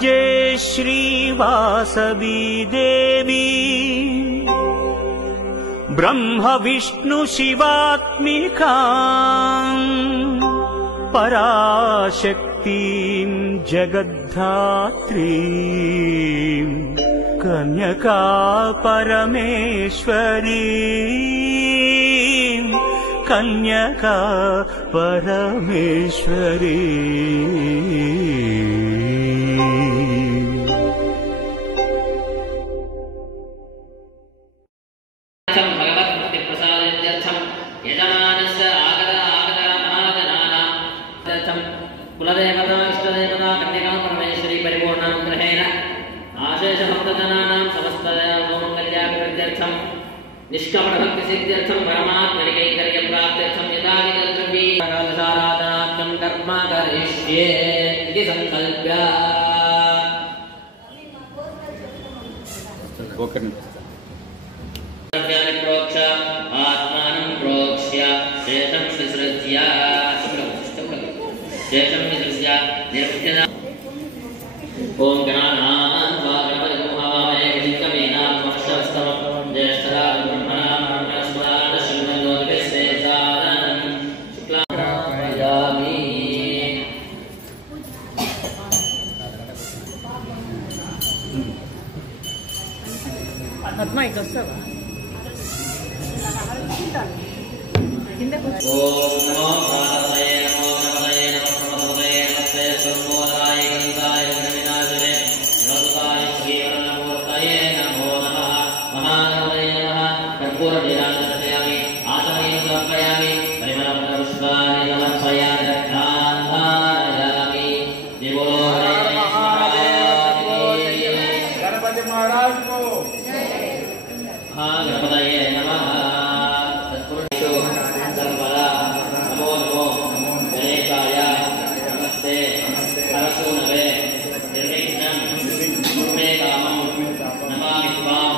भजे श्रीवासवी देवी ब्रह्म विष्णु शिवात्मिकाम् पराशक्तिं जगद्धात्रीं कन्यका परमेश्वरीं कन्यका परमेश्वरी। कुलदेवता इष्टदेवता कन्यका परमेश्वरी परिपूर्णानुग्रहेण आशेष भक्तजनानां समस्तमङ्गल्याभिवृद्ध्यर्थं निष्कपटभक्तिसिद्ध्यर्थं परमात्मनिकैङ्कर्यप्राप्त्यर्थं यदाविदल्द्रव्येकादशाराधनाख्यं कर्म करिष्ये इति संकल्प्य प्रोक्ष आत्मानं प्रोक्ष्य शेषं विसृज्य शेषं विसृज्य निर्मुच्यते। ओम गणानान्वा गणपतिं हवामहे कविकवीनां वक्षस्थलं ज्येष्ठराजं ब्रह्मणां ब्रह्मणस्पदां शृण्वन्नोतिभिस्सेदानं शुक्लायामि। పద్మ ఇటు వస్తావా ఓం నమో భగవతే నమో గణపతయే నమో ప్రమోదయే నమస్తే సర్వోదరాయ గంగాయ వినాశనే నమోదాయ శ్రీవరణమూర్తయే నమో నమః మహాగణపతయే నమః కర్పూరనీరాజనయామి ఆచమయం సమర్పయామి పరిమళపుష్పాన్ని సమర్పయామి రత్నాధారయామి దేవో गणपति महाराज को गणपतये नमः। तत्पुरुषो सर्वदा नमो नमो गणेशाय नमस्ते हरसूनवे निर्विघ्नं मे कामं नमामि त्वां।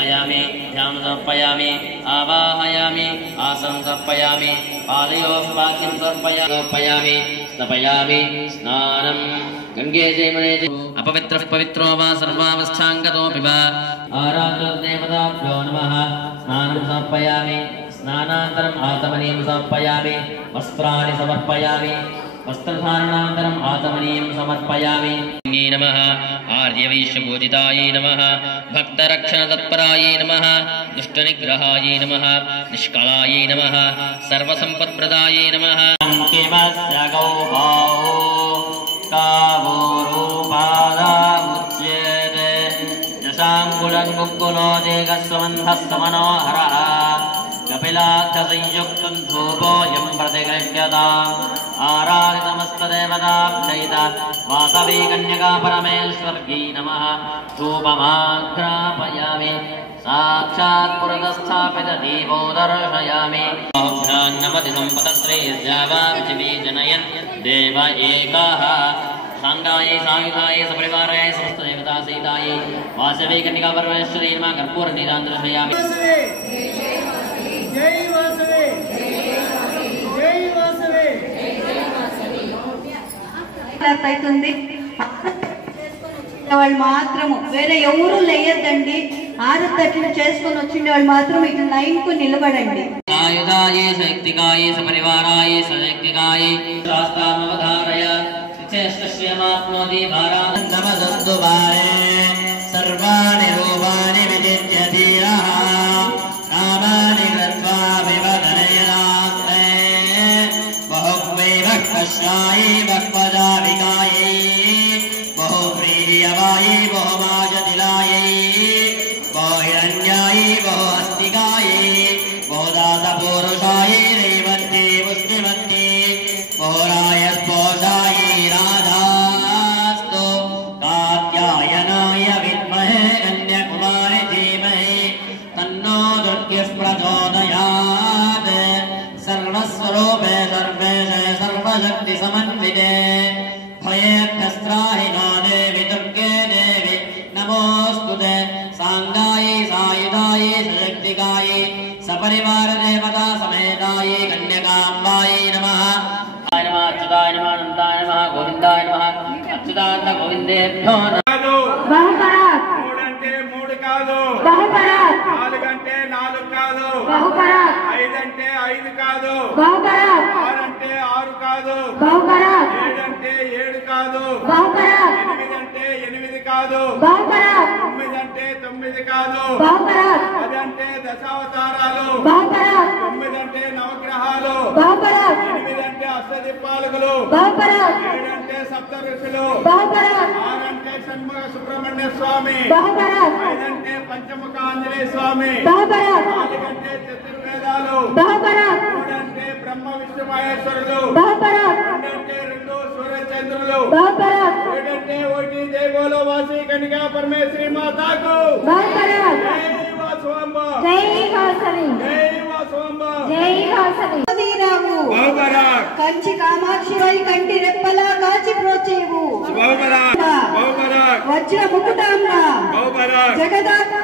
ध्यायामि ध्यानं समर्पयामि आवाहयामि आसनं समर्पयामि पालयोस्पाद्यं समर्पयामि स्नापयामि स्नानं गंगे जयमने अपवित्रः पवित्रो वा सर्वावस्थाङ्गतोऽपि वा आराधनदेवताभ्यो नमः स्नानं समर्पयामि स्नानानन्तरम् आचमनीयं समर्पयामि वस्त्राणि समर्पयामि वस्त्रधारणानन्तरम् आचमनीयं समर्पयामि नमः आर्यवैश्यपूजितायै नमः भक्तरक्षणतत्परायै नमः दुष्टनिग्रहायै नमः निष्कलायै नमः सर्वसम्पत्प्रदायै नमः किमस्य गौबाहो कावोरूपादामुच्यते यशाङ्कुलं कुक्कुलोदेकस्वन्धस्समनोहरः कपिलाक्षसंयुक्तं धूपोऽयं प्रतिगृह्यताम् आराधितमस्तदेवताभ्यैत वासवी कन्यका परमेश्वर्यै नमः धूपमाघ्रापयामि साक्षात् पुरतस्थापितदीपो दर्शयामि नमति सम्पतत्रयस्यावा पृथिवी जनयन् देव एकः शांगाये सायुधाये सपरिवाराय समस्त देवता सहिताये वासवी कन्यका परमेश्वरी नमः कर्पूरनीरान् दर्शयामि जय वासवे जय वासवे అవుతుంది వాళ్ళు మాత్రము వేరే ఎవరు లేయద్దండి 6 తట్లు చేసుకొని వచ్చిన వాళ్ళు మాత్రం ఇట్లా లైన్ కు నిలబడండి ఆయుధాయే శక్తికాయే సపరివారాయే సశక్తికాయే శాస్త్రామవధారయ విశేషశ్యమాప్నోతి భారానందమదుర్దువారే సర్వాణి రూపాణి విజిత్య ధీరః నామాని కృత్వా వివదనయనాత్మే బహుగ్వైవ కష్టాయే భక్పదావికాయే बहुप्रीयवाये बहुमाजतिलाये बहुहिरण्याये बहुहस्तिकाये बहुदासपूरुषाये रेवन्ते पुष्टिमन्ते बहुराय स्पोषाये राधास्तु कात्यायनाय विद्महे कन्याकुमारी धीमहि तन्नो दुर्गः प्रचोदयात् सर्वस्वरूपे सर्वेशे सर्वशक्तिसमन्विते भयेभ्यस्त्राहिनो देवि दुर्गे देवि नमोऽस्तुते साङ्गायै सायुधायै सशक्तिकायै सपरिवारदेवता समेतायै कन्यकाम्बायै नमः अच्युताय नमः अनन्ताय नमः गोविन्दाय नमः अच्युतानन्द गोविन्देभ्यो బహుపరాక్ 3 అంటే 3 కాదు బహుపరాక్ 4 అంటే 4 కాదు బహుపరాక్ 5 అంటే 5 కాదు బహుపరాక్ 6 అంటే 6 కాదు బహుపరాక్ 7 అంటే 7 కాదు బహుపరాక్ 8 అంటే 8 కాదు బహుపరాక్ 9 అంటే 9 కాదు బహుపరాక్ 10 అంటే దశావతారాలు బహుపరాక్ 9 అంటే నవగ్రహాలు బహుపరాక్ 8 అంటే అష్టదిక్పాలకులు బహుపరాక్ 7 అంటే సప్త ఋషులు బహుపరాక్ 6 అంటే షణ్ముఖ సుబ్రహ్మణ్య స్వామి బహుపరాక్ 5 అంటే పంచముఖ ఆంజనేయ స్వామి బహుపరాక్ 4 అంటే చతుర్వేదాలు బహుపరాక్ 3 అంటే బ్రహ్మ విష్ణు మహేశ్వరులు బహుపరాక్ 2 అంటే 2 సూర్యచంద్రులు బహుపరాక్ 7 అంటే 1 జై బోలో వాసి కన్యకా పరమేశ్వరి మాతాకు బహుపరాక్ జై వాసవంబ జై వాసవి జై వాసవంబ జై వాసవి శ్రీరాము బహుబరాక్ కంచి కామాక్షివై కంటి రెప్పలా కాచి ప్రోచేవు బహుబరాక్ బహుబరాక్ వజ్ర ముకుటాంబ బహుబరాక్ జగదాంబ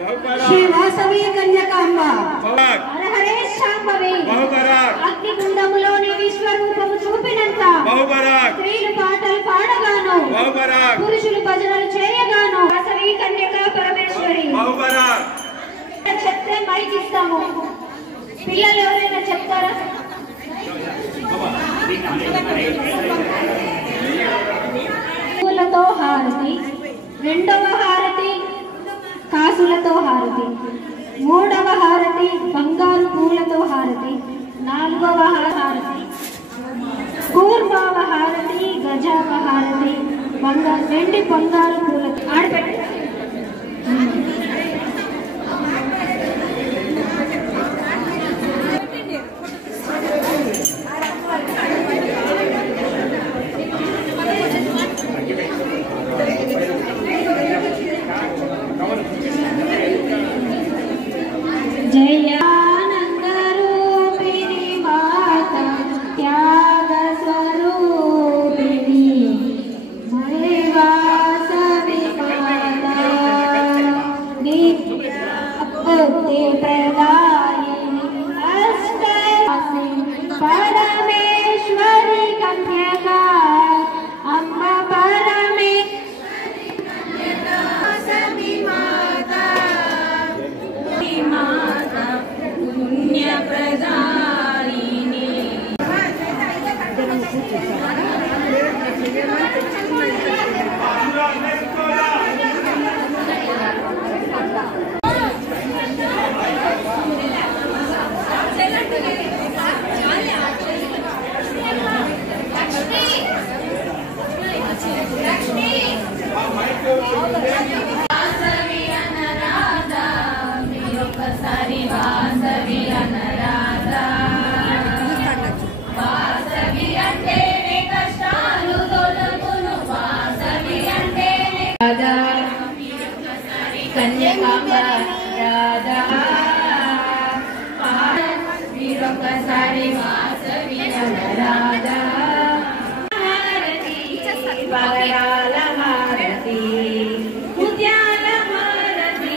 బహుబరాక్ శ్రీ వాసవి కన్యకాంబ బహుబరాక్ హరహరే శాంభవి బహుబరాక్ అగ్నిగుండములోని విశ్వరూపము చూపినంత బహుబరాక్ స్త్రీలు పాటలు పాడగాను బహుబరాక్ పురుషులు భజనలు చేయగాను వాసవి కన్యకా పరమేశ్వరి బహుబరాక్ చెప్తే మైక్ ఇస్తాము పిల్లలు ఎవరైనా చెప్తారా పూలతో హారతి రెండవ హారతి కాసులతో హారతి మూడవ హారతి బంగారు పూలతో హారతి నాలుగవ హారతి పూర్వవ హారతి గజావ హారతి వెండి బంగారు పూలతో ఆడపెట్టి जयानन्दरूपिणी माता त्यागस्वरूपिणी वासवी माता సరి వాసవి వరరాజా హారతి పగడాల హారతి ముత్యాల హారతి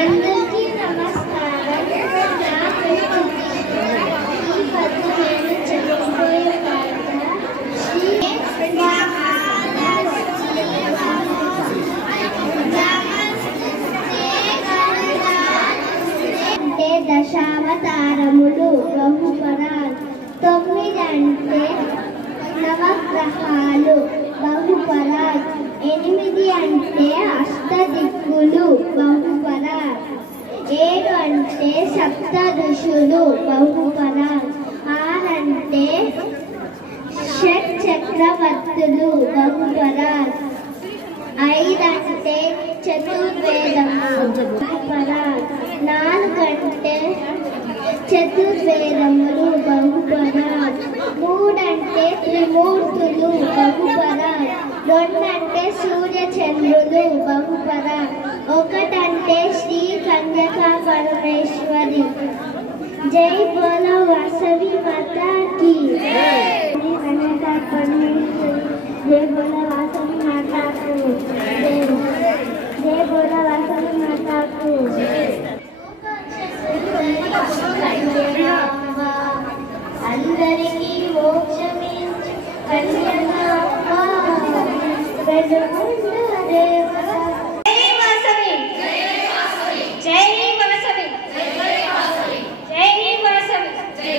అందరికీ నమస్కారం. నా పేరు ఈ కథ నేను చెప్పబోయే కథ శ్రీ అంటే దశావతారములు బహుపరాలు. 9 అంటే నవగ్రహాలు బహుపరాలు. 8 అంటే అష్టదిక్కులు బహుపరాలు. 7 అంటే సప్త ఋషులు బహుపరాలు. 6 అంటే షట్ చక్రవర్తులు బహుపరాలు. 5 అంటే చతుర్వేదములు బహుపరాలు. 4 అంటే చతుర్వేదములు బహుపరాలు. 3 అంటే త్రిమూర్తులు బహుపరాలు. 2 అంటే సూర్య చంద్రులు బహుపరాలు. 1 అంటే శ్రీ కన్యకా పరమేశ్వరి. జై బోలో వాసవి మాతా की శ్రీ కన్యకా పరమేశ్వరి. జై బోలో వాసవి మాతా को జై బోలో వాసవి మాతా को అందరికీ మోక్షమించు కన్యకాంబ వెలుగుండు దేవత. జై వాసవి జై వాసవి జై వాసవి జై వాసవి జై వాసవి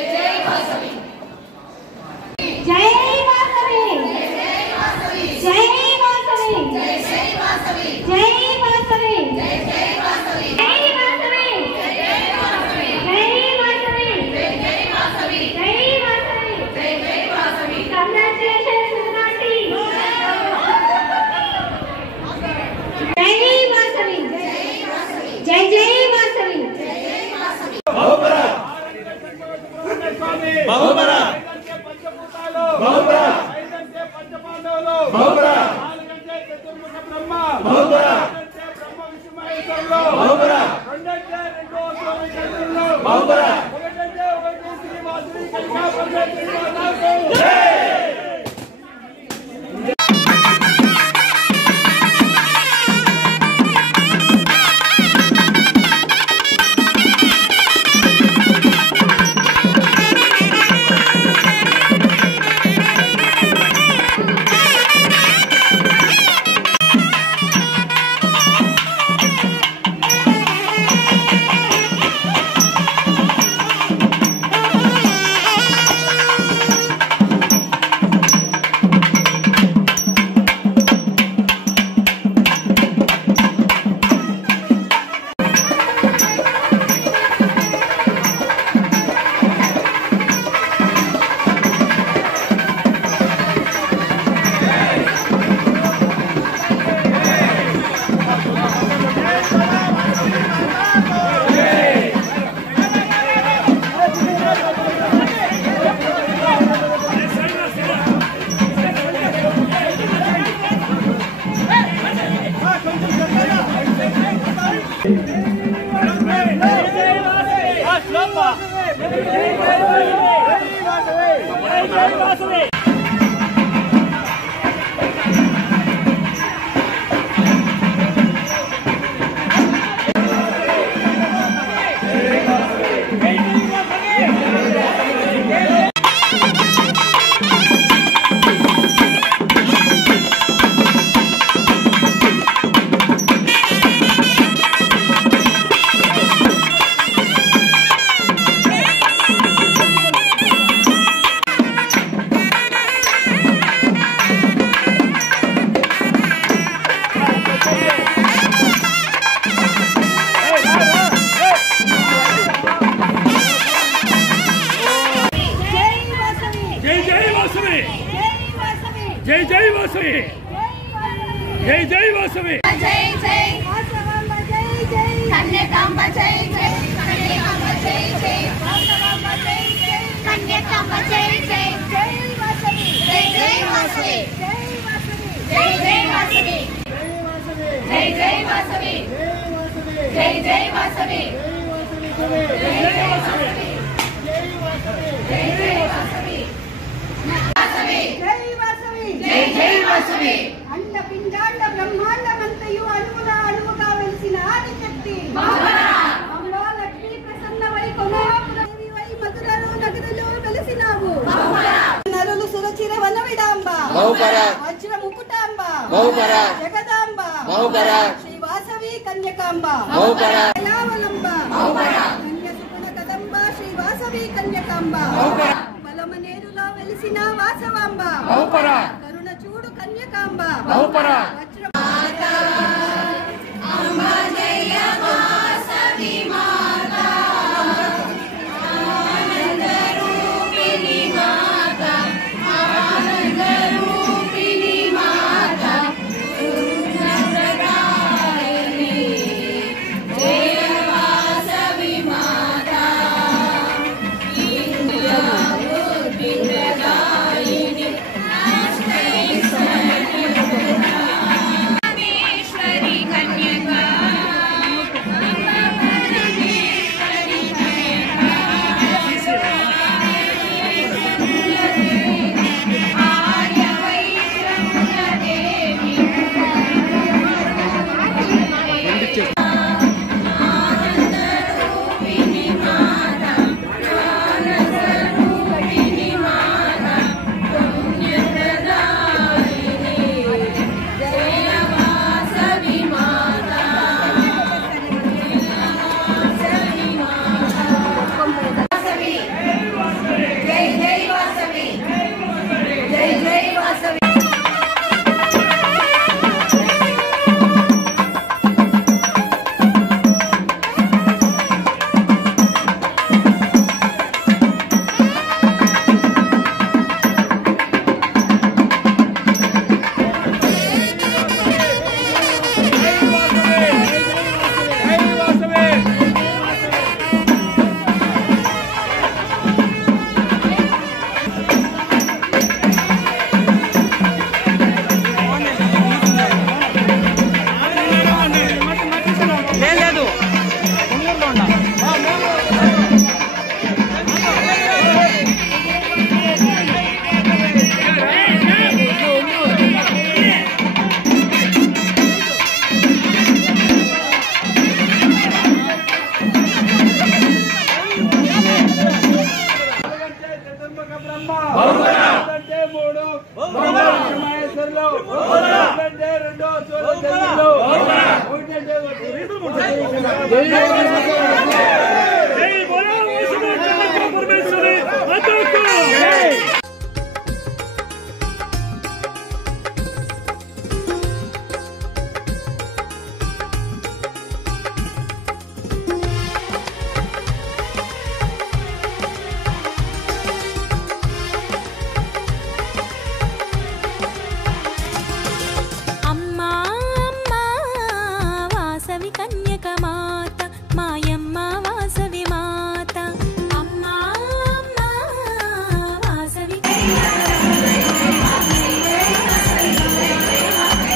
జై వాసవి జై వాసవి జై వాసవి జై వాసవి జై వాసవి జై వాసవి జై వాసవి జై వాసవి జై వాసవి జై వాసవి జై వాసవి జై వాసవి జై వాసవి. కంగ్రాచులేషన్స్ సునాటి. జై వాసవి జై జై వాసవి జై వాసవి. బహుబరా బహుబరా పంచభూతాలు బహుబరా. 5 అంటే పంచపాండవులు బహుబరా. 4 అంటే చతుర్ముఖ బ్రహ్మ బహుబరా. 5 అంటే బ్రహ్మ విష్ణు మహేశ్వరులు బహుబరా. 2 అంటే 2 స్వామి చంద్రులు బహుబరా. 1 అంటే 1 శ్రీ వాసవి కన్యకా పరమేశ్వరి మాతాకు జై. వాసవి జై జై వాసవాంబ జై జై కన్యకాంబ జై జై కన్యకాంబ జై జై వాసవాంబ జై జై కన్యకాంబ జై జై జై వాసవి జై జై వాసవి జై జై వాసవి జై జై వాసవి జై జై వాసవి జై జై వాసవి జై జై వాసవి జై వాసవి జై జై వాసవి అండ పిండాండ బ్రహ్మాండమంతయు అణువుల అణువుగా వెలిసిన ఆదిశక్తి అమ్మా లక్ష్మీ ప్రసన్నవై కొనాపురవై మధురలో నగరులో వెలిసినావు నరులు సురచిర వన విడాంబ వజ్ర ముకుటాంబ జగదాంబ శ్రీ వాసవి కన్యకాంబ కళావలంబ కన్య సుగుణ కదంబ శ్రీ వాసవి కన్యకాంబ బలమనేరులో వెలిసిన వాసవాంబ కరుణ చూడు కన్యకాంబ వజ్ర అంబా జయ వాసవి మాతా ఆనంద రూపిణి మాతా ఆనంద రూపిణి మాతా పుణ్యప్రదాయిని జయ వాసవి మాతా పుణ్యప్రదాయిని పరమేశ్వరి కన్యకా ఆర్య వైశ్రవణ దేవి ఆనంద రూపిణి మాతా ఆనంద రూపిణి మాతా పుణ్యప్రదాయిని జయ వాసవి మాతా వాసవి మాతా వాసవి జై జై వాసవి జై జై వాసవి అమ్మా అమ్మా వాసవి కన్యక మాత మాయమ్మ వాసవి మాత అమ్మా అమ్మా వాసవి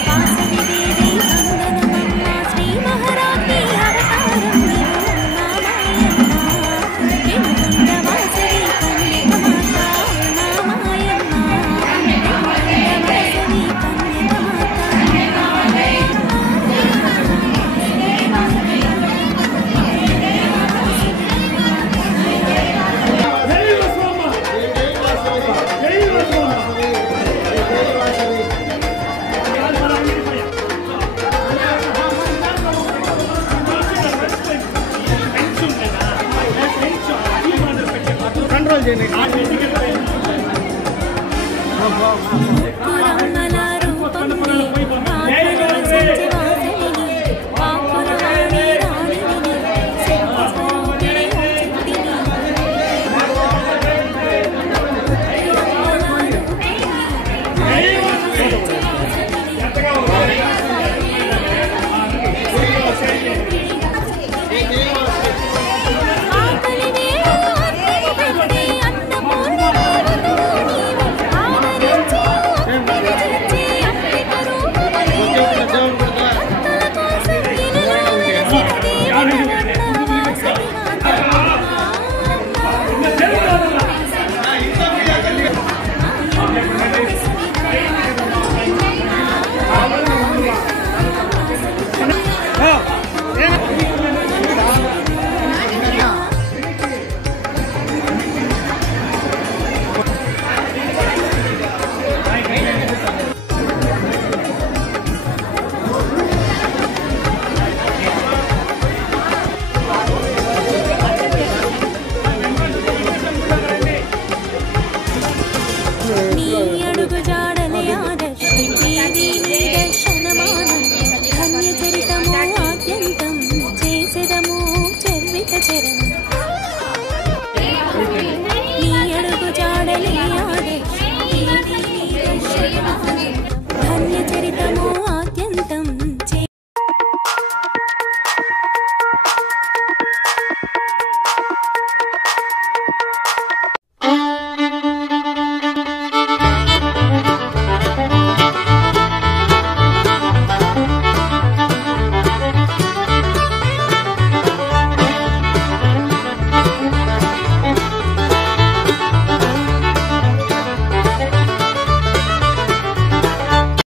వాసవి దేవి వందనమమ్మ శ్రీ మహారాణి అవతారం మాయమ్మ ఎన్నుండ వాసవి కన్యక మాత మాయమ్మ వాసవి కన్యక కంట్రోల్ చేయండి